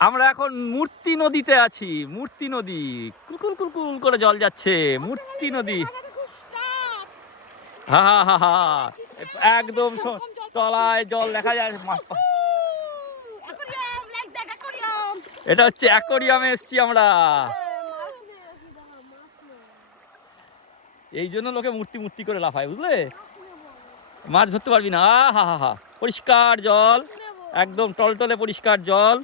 আমরা এখন মূর্তি নদীতে আছি। মূর্তি নদী, কুলকুল কুলকুল করে জল যাচ্ছে। মূর্তি নদী, হা হা হা হা, একদম তলায় জল দেখা যায়। এটা হচ্ছে অ্যাকোরিয়ামে এসছি আমরা। এই জন্য লোকে মূর্তি মূর্তি করে লাফায়, বুঝলে? মাছ ধরতে পারবি না। হা হা হা, পরিষ্কার জল, একদম টলটলে পরিষ্কার জল।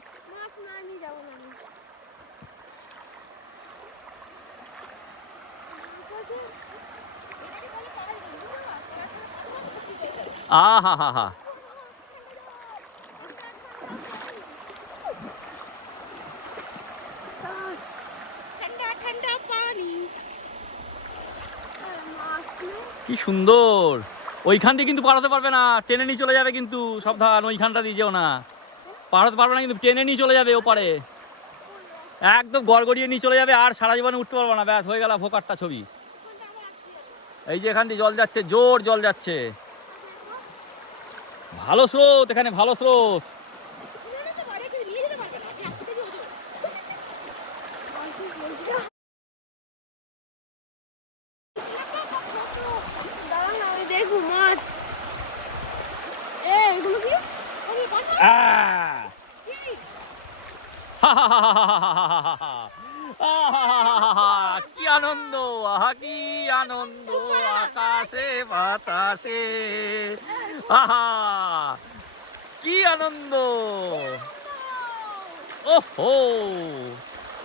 হা হা হা, কি সুন্দর। ওইখান দিয়ে কিন্তু পারাতে পারবে না, টেনে নিয়ে চলে যাবে কিন্তু। সাবধান, ওইখানটা দিয়ে যেও না, পারাতে পারবে না কিন্তু, টেনে নিয়ে চলে যাবে ওপারে। একদম গড়গড়িয়ে নিয়ে চলে যাবে, আর সারা জীবনে উঠতে পারবো না। ব্যাস হয়ে গেল ভোকারটা ছবি। এই যে এখান দিয়ে জল যাচ্ছে, জোর জল যাচ্ছে, ভালো স্রোত এখানে, ভালো স্রোত। কি আনন্দ, আহা কি আনন্দ, আকাশে বাতাসে, আহা কি আনন্দ। ওহো,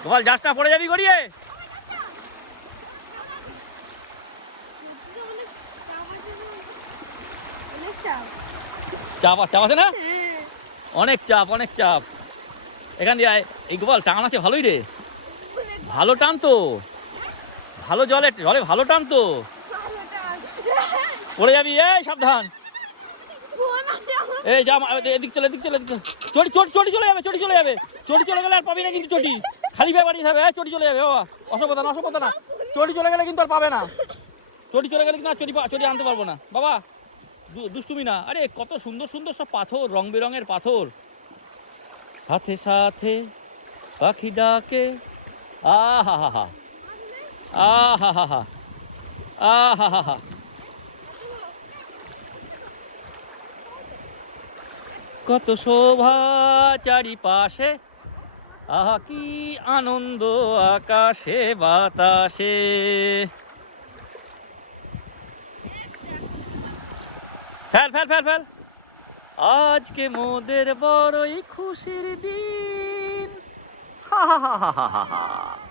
গোপাল যাস না, পড়ে যাবি গড়িয়ে। চাপ চাপ আছে না, অনেক চাপ, অনেক চাপ। এখান দিয়ে এই গোপাল টান আছে ভালোই রে, ভালো টান তো, ভালো জলে, জলে ভালো টান তো। পড়ে যাবি, এই সাবধান। এই যা, এদিক চলে, এদিক চলে, চটি চটি চটি চলে যাবে, চটি চলে যাবে, চটি চলে গেলে আর পাবি না কিন্তু চটি, খালি পায়ে বাড়ি যাবে। চটি চলে যাবে বাবা, অসভ্যতা, অসভ্যতা না, চটি চলে গেলে কিন্তু আর পাবে না। চটি চলে গেলে কিন্তু আর চটি আনতে পারবো না বাবা, দুষ্টুমি না। আরে কত সুন্দর সুন্দর সব পাথর, রং বেরঙের পাথর, সাথে সাথে পাখি ডাকে। আহা হা হা, আহা হা হা, আহা হা হা, কত শোভা চারিপাশে, আহা কি আনন্দ আকাশে বাতাসে। ফেল ফেল ফেল ফেল, আজকে মোদের বড়ই খুশির দিন, হা হা হা হা হা হা।